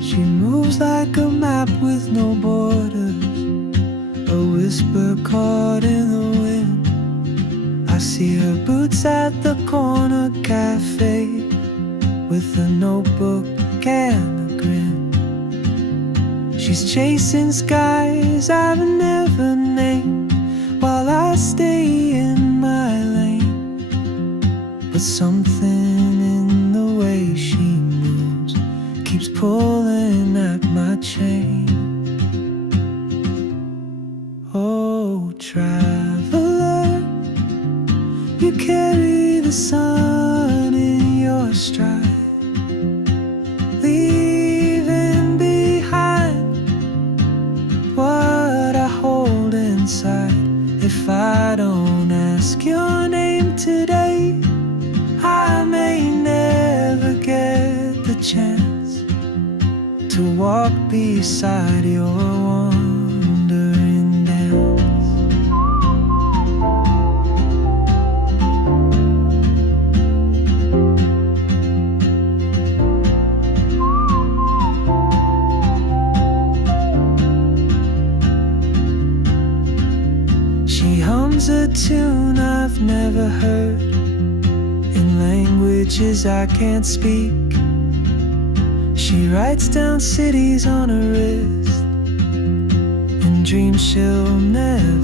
She moves like a map with no borders, a whisper caught in the wind. I see her boots at the corner cafe, with a notebook and a grin. She's chasing skies I've never named, while I stay in my lane. But something in the way she moves keeps pulling at my chain. Oh, traveler, you carry the sun in your stride, leaving behind what I hold inside. If I don't ask your name today, I may never get the chance to walk beside your wandering dance. She hums a tune I've never heard, in languages I can't speak. She writes down cities on her wrist, and dreams she'll never